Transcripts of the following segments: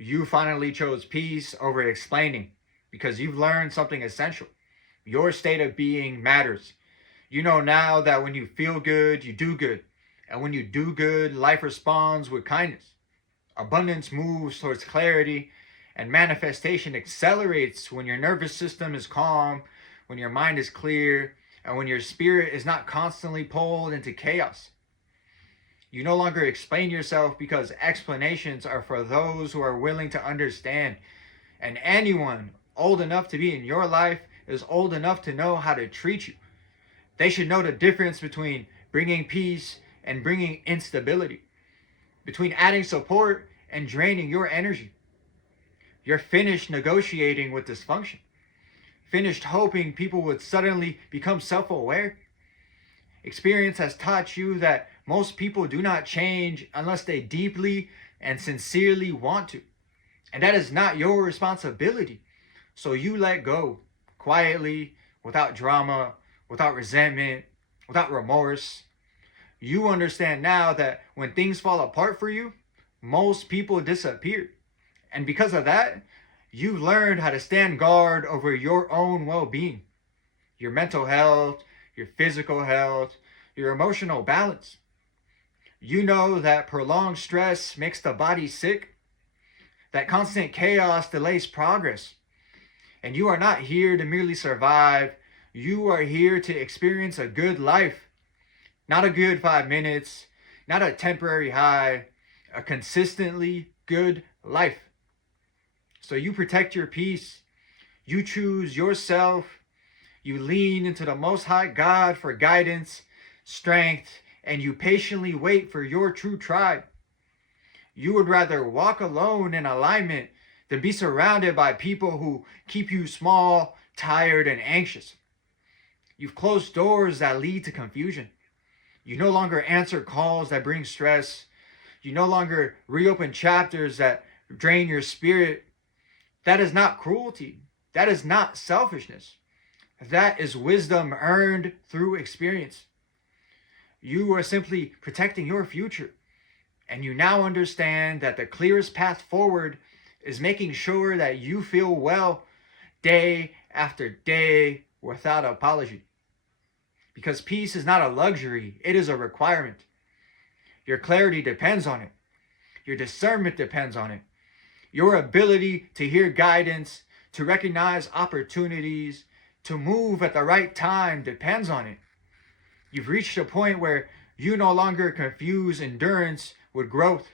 You finally chose peace over explaining because you've learned something essential. Your state of being matters. You know now that when you feel good, you do good. And when you do good, life responds with kindness. Abundance moves towards clarity, and manifestation accelerates when your nervous system is calm, when your mind is clear, and when your spirit is not constantly pulled into chaos. You no longer explain yourself because explanations are for those who are willing to understand. And anyone old enough to be in your life is old enough to know how to treat you. They should know the difference between bringing peace and bringing instability, between adding support and draining your energy. You're finished negotiating with dysfunction, finished hoping people would suddenly become self-aware. Experience has taught you that most people do not change unless they deeply and sincerely want to. And that is not your responsibility. So you let go quietly, without drama, without resentment, without remorse. You understand now that when things fall apart for you, most people disappear. And because of that, you've learned how to stand guard over your own well-being, your mental health, your physical health, your emotional balance. You know that prolonged stress makes the body sick, that constant chaos delays progress. And you are not here to merely survive. You are here to experience a good life. Not a good 5 minutes, not a temporary high, a consistently good life. So you protect your peace. You choose yourself. You lean into the Most High God for guidance, strength, and you patiently wait for your true tribe. You would rather walk alone in alignment than be surrounded by people who keep you small, tired, and anxious. You've closed doors that lead to confusion. You no longer answer calls that bring stress. You no longer reopen chapters that drain your spirit. That is not cruelty. That is not selfishness. That is wisdom earned through experience. You are simply protecting your future. And you now understand that the clearest path forward is making sure that you feel well day after day without apology. Because peace is not a luxury, it is a requirement. Your clarity depends on it. Your discernment depends on it. Your ability to hear guidance, to recognize opportunities, to move at the right time depends on it. You've reached a point where you no longer confuse endurance with growth.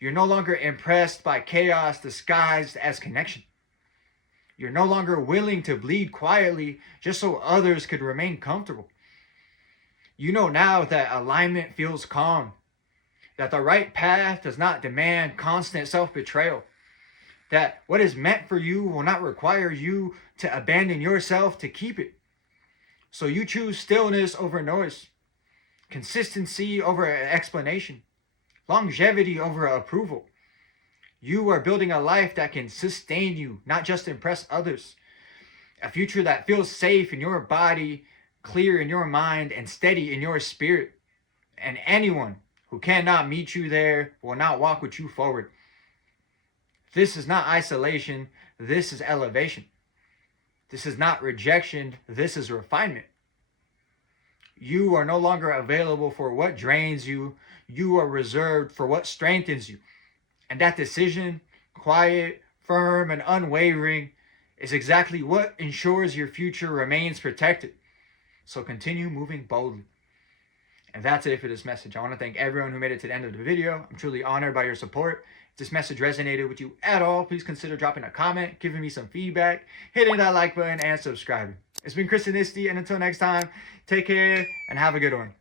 You're no longer impressed by chaos disguised as connection. You're no longer willing to bleed quietly just so others could remain comfortable. You know now that alignment feels calm, that the right path does not demand constant self-betrayal, that what is meant for you will not require you to abandon yourself to keep it. So you choose stillness over noise, consistency over explanation, longevity over approval. You are building a life that can sustain you, not just impress others. A future that feels safe in your body, clear in your mind, and steady in your spirit. And anyone who cannot meet you there will not walk with you forward. This is not isolation. This is elevation. This is not rejection. This is refinement. You are no longer available for what drains you. You are reserved for what strengthens you. And that decision, quiet, firm, and unwavering, is exactly what ensures your future remains protected. So continue moving boldly. And that's it for this message. I want to thank everyone who made it to the end of the video. I'm truly honored by your support. If this message resonated with you at all, please consider dropping a comment, giving me some feedback, hitting that like button, and subscribing. It's been ChrisAnesti, and until next time, take care and have a good one.